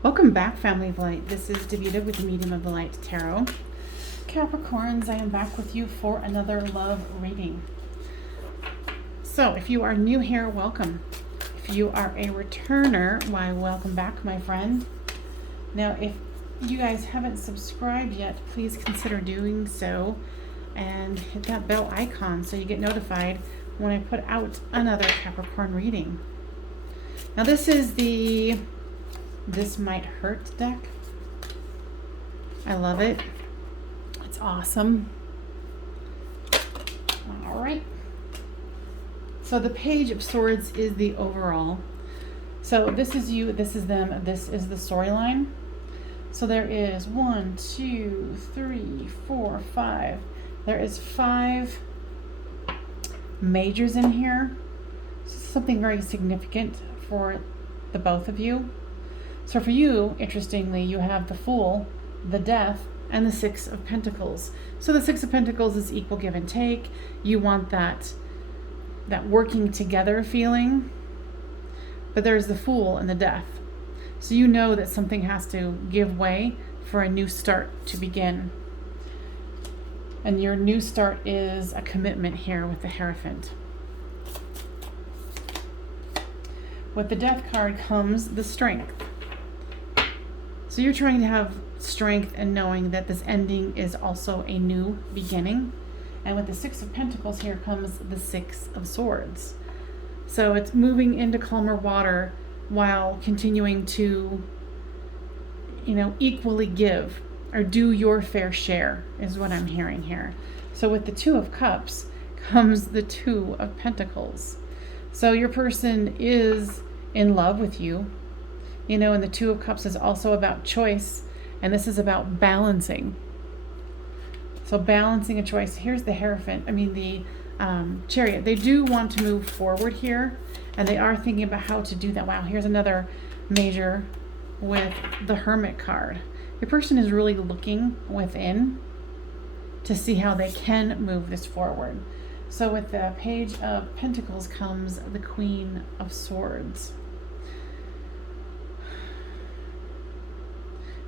Welcome back, Family of Light. This is Davida with the Medium of the Light Tarot. Capricorns, I am back with you for another love reading. So, if you are new here, welcome. If you are a returner, why, welcome back, my friend. Now, if you guys haven't subscribed yet, please consider doing so and hit that bell icon so you get notified when I put out another Capricorn reading. Now, this is the This Might Hurt deck. I love it. It's awesome. All right. So the Page of Swords is the overall. So this is you, this is them, this is the storyline. So there is 1, 2, 3, 4, 5. There is 5 majors in here. Something very significant for the both of you. So for you, interestingly, you have the Fool, the Death, and the 6 of Pentacles. So the 6 of Pentacles is equal give and take. You want that working together feeling. But there's the Fool and the Death. So you know that something has to give way for a new start to begin. And your new start is a commitment here with the Hierophant. With the Death card comes the Strength. So you're trying to have strength and knowing that this ending is also a new beginning. And with the 6 of Pentacles, here comes the 6 of Swords. So it's moving into calmer water while continuing to, equally give or do your fair share is what I'm hearing here. So with the 2 of Cups comes the 2 of Pentacles. So your person is in love with you. And the 2 of Cups is also about choice, and this is about balancing. So balancing a choice. Here's the the Chariot. They do want to move forward here, and they are thinking about how to do that. Wow, here's another major with the Hermit card. Your person is really looking within to see how they can move this forward. So with the Page of Pentacles comes the Queen of Swords.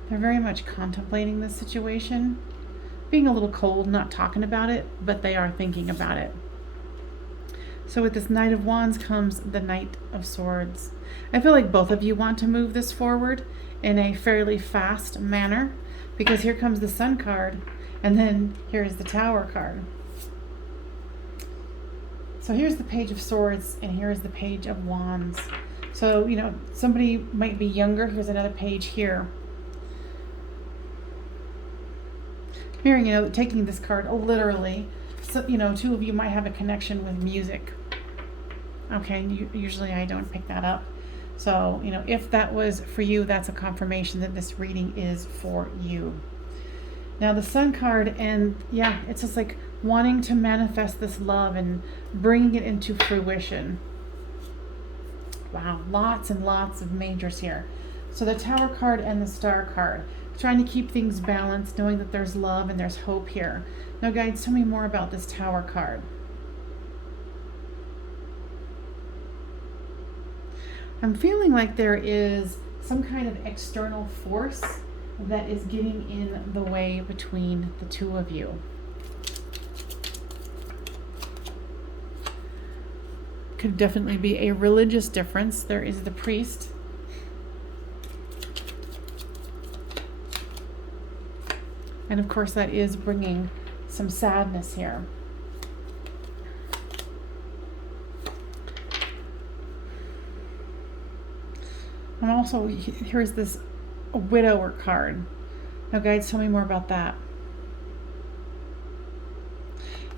They're very much contemplating this situation, being a little cold, not talking about it, but they are thinking about it. So with this Knight of Wands comes the Knight of Swords. I feel like both of you want to move this forward in a fairly fast manner, because here comes the Sun card, and then here's the Tower card. So here's the Page of Swords, and here's the Page of Wands. So, somebody might be younger. Here's another page here. Hearing, taking this card literally. So, 2 of you might have a connection with music. Okay, usually I don't pick that up. So, if that was for you, that's a confirmation that this reading is for you. Now, the Sun card, and it's just like wanting to manifest this love and bringing it into fruition. Wow, lots and lots of majors here. So the Tower card and the Star card. Trying to keep things balanced, knowing that there's love and there's hope here. Now, guides, tell me more about this Tower card. I'm feeling like there is some kind of external force that is getting in the way between the 2 of you. Could definitely be a religious difference. There is the Priest. And of course, that is bringing some sadness here. And also, here's this Widower card. Now, guides, tell me more about that.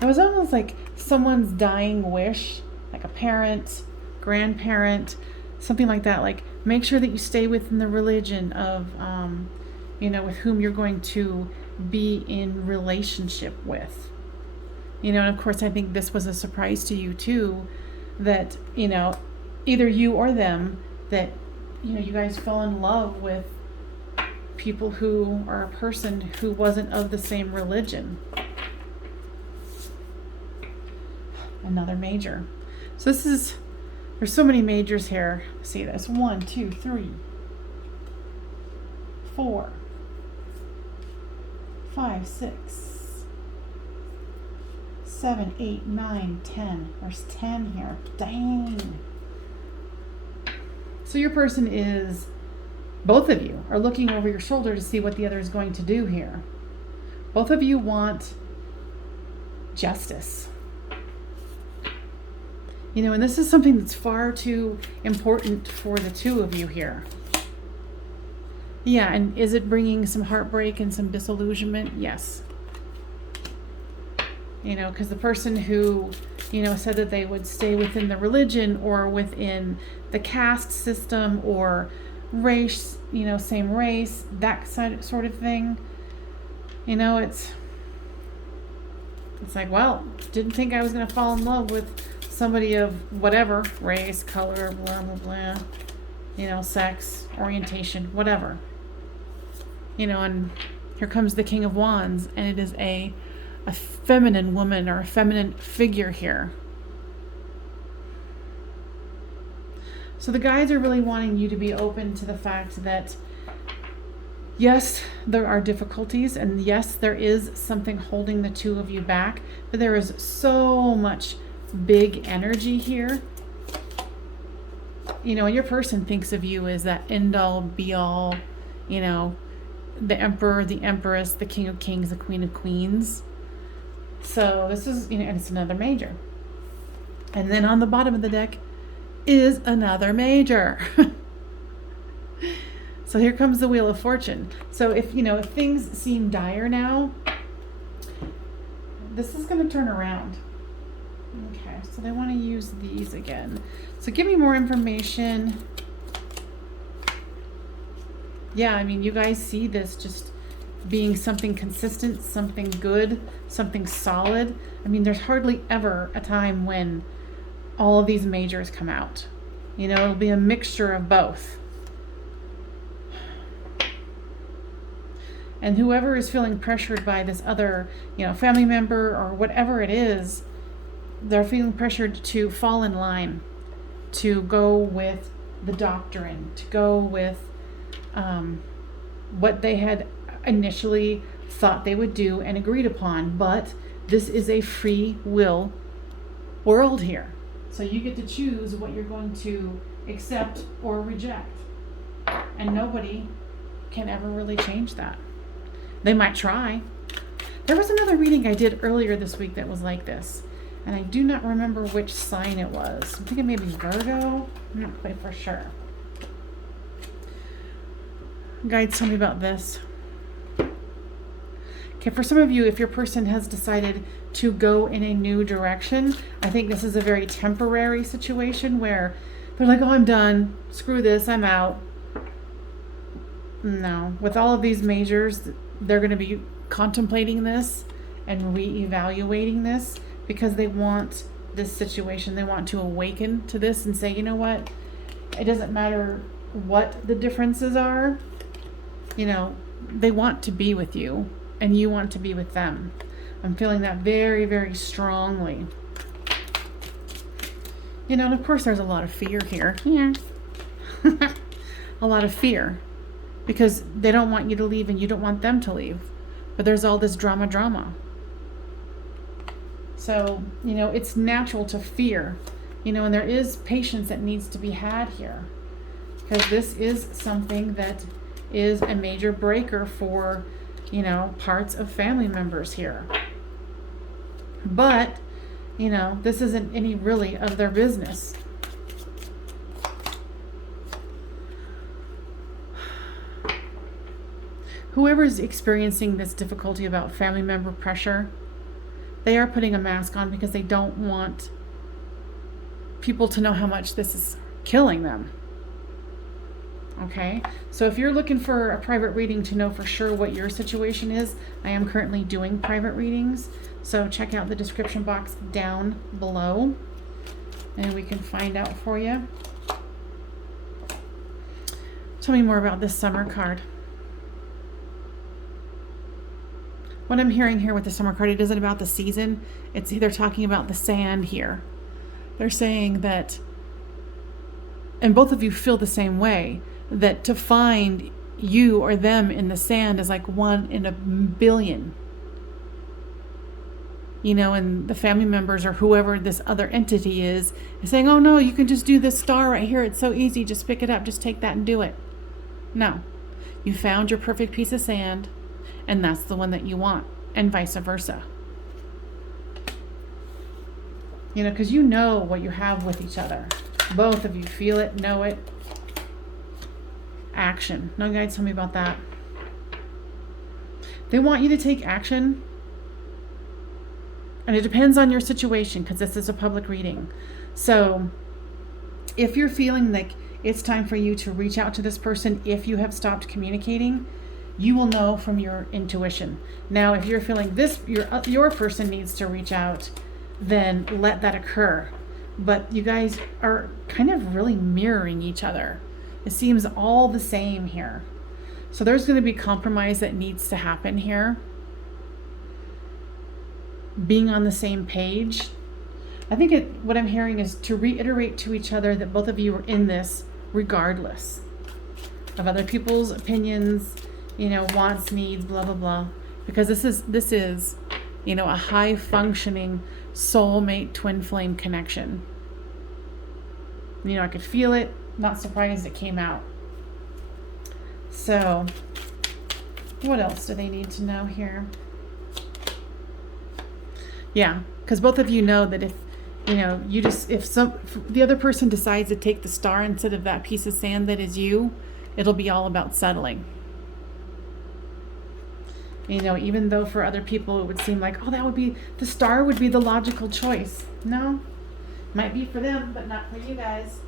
It was almost like someone's dying wish, like a parent, grandparent, something like that. Like, make sure that you stay within the religion of, with whom you're going to be in relationship with. And of course, I think this was a surprise to you too, that, either you or them, that, you guys fell in love with people who are a person who wasn't of the same religion. Another major. So there's so many majors here. See this, 1, 2, 3, 4, 5, 6, 7, 8, 9, 10. There's 10 here. Dang. So your person is, both of you are looking over your shoulder to see what the other is going to do here. Both of you want justice. And this is something that's far too important for the two of you here. Yeah, and is it bringing some heartbreak and some disillusionment? Yes. Because the person who, said that they would stay within the religion or within the caste system or race, same race, that sort of thing. It's like, well, didn't think I was going to fall in love with somebody of whatever race, color, blah, blah, blah, sex, orientation, whatever. And here comes the King of Wands, and it is a feminine woman or a feminine figure here. So the guides are really wanting you to be open to the fact that, yes, there are difficulties, and yes, there is something holding the two of you back, but there is so much big energy here. And your person thinks of you as that end all be all, the emperor, the empress, the king of kings, the queen of queens. So this is, and it's another major. And then on the bottom of the deck is another major. So here comes the Wheel of Fortune. So if things seem dire now, this is going to turn around. Okay, so they want to use these again. So give me more information. Yeah, you guys see this just being something consistent, something good, something solid. There's hardly ever a time when all of these majors come out. It'll be a mixture of both. And whoever is feeling pressured by this other, family member or whatever it is, they're feeling pressured to fall in line, to go with the doctrine, to go with what they had initially thought they would do and agreed upon. But this is a free will world here. So you get to choose what you're going to accept or reject. And nobody can ever really change that. They might try. There was another reading I did earlier this week that was like this. And I do not remember which sign it was. I'm thinking maybe Virgo. I'm not quite for sure. Guides, tell me about this. Okay, for some of you, if your person has decided to go in a new direction, I think this is a very temporary situation where they're like, oh, I'm done. Screw this. I'm out. No. With all of these majors, they're going to be contemplating this and reevaluating this because they want this situation. They want to awaken to this and say, you know what? It doesn't matter what the differences are. They want to be with you and you want to be with them. I'm feeling that very, very strongly. And of course there's a lot of fear here. Yeah. A lot of fear. Because they don't want you to leave and you don't want them to leave. But there's all this drama. So, it's natural to fear. And there is patience that needs to be had here. Because this is something that is a major breaker for, parts of family members here. But, this isn't any really of their business. Whoever's experiencing this difficulty about family member pressure, they are putting a mask on because they don't want people to know how much this is killing them. Okay, so if you're looking for a private reading to know for sure what your situation is, I am currently doing private readings. So check out the description box down below and we can find out for you. Tell me more about this summer card. What I'm hearing here with the summer card, it isn't about the season. It's either talking about the sand here. They're saying that, and both of you feel the same way, that to find you or them in the sand is like 1 in a billion. And the family members or whoever this other entity is saying, oh no, you can just do this star right here. It's so easy. Just pick it up. Just take that and do it. No. You found your perfect piece of sand, and that's the one that you want, and vice versa. Because you know what you have with each other. Both of you feel it, know it. Action. No, guys, tell me about that. They want you to take action. And it depends on your situation, because this is a public reading. So if you're feeling like it's time for you to reach out to this person, if you have stopped communicating, you will know from your intuition. Now, if you're feeling your person needs to reach out, then let that occur. But you guys are kind of really mirroring each other. It seems all the same here. So there's going to be compromise that needs to happen here. Being on the same page. I think what I'm hearing is to reiterate to each other that both of you are in this regardless of other people's opinions, wants, needs, blah, blah, blah. Because this is, a high functioning soulmate twin flame connection. I could feel it. Not surprised it came out. So, what else do they need to know here? Yeah, because both of you know that if the other person decides to take the star instead of that piece of sand that is you, it'll be all about settling. Even though for other people it would seem like, the star would be the logical choice. No, might be for them, but not for you guys.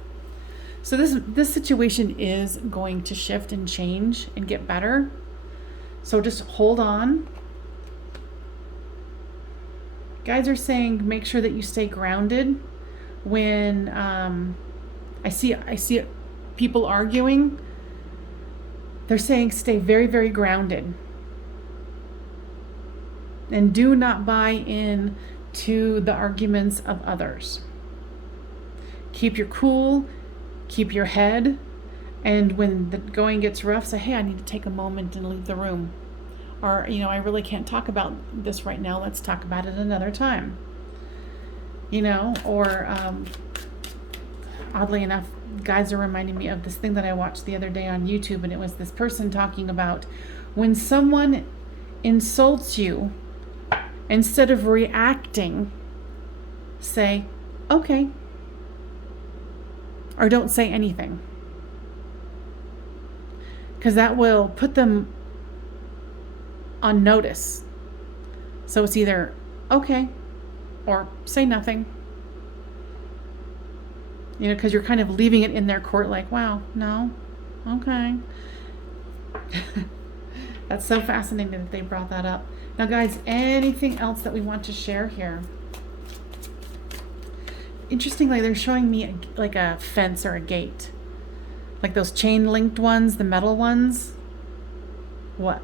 So this situation is going to shift and change and get better. So just hold on. Guys are saying make sure that you stay grounded when I see people arguing. They're saying stay very, very grounded. And do not buy in to the arguments of others. Keep your cool, keep your head, and when the going gets rough, say, hey, I need to take a moment and leave the room. Or, I really can't talk about this right now. Let's talk about it another time. Or oddly enough, guys are reminding me of this thing that I watched the other day on YouTube, and it was this person talking about when someone insults you, instead of reacting, say, okay, or don't say anything. Because that will put them on notice. So it's either okay or say nothing. Because you're kind of leaving it in their court like, wow, no, okay. That's so fascinating that they brought that up. Now, guys, anything else that we want to share here? Interestingly, they're showing me like a fence or a gate. Like those chain-linked ones, the metal ones. What?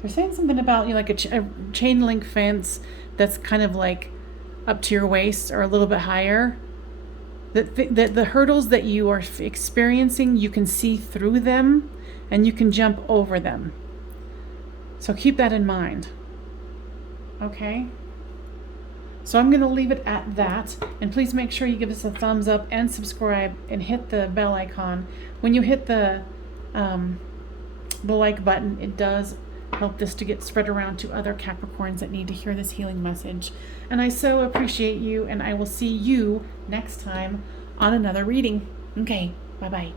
They're saying something about like a chain link fence that's kind of like up to your waist or a little bit higher. That the hurdles that you are experiencing, you can see through them and you can jump over them. So keep that in mind. Okay? So I'm going to leave it at that. And please make sure you give us a thumbs up and subscribe and hit the bell icon. When you hit the like button, it does help this to get spread around to other Capricorns that need to hear this healing message. And I so appreciate you, and I will see you next time on another reading. Okay, bye-bye.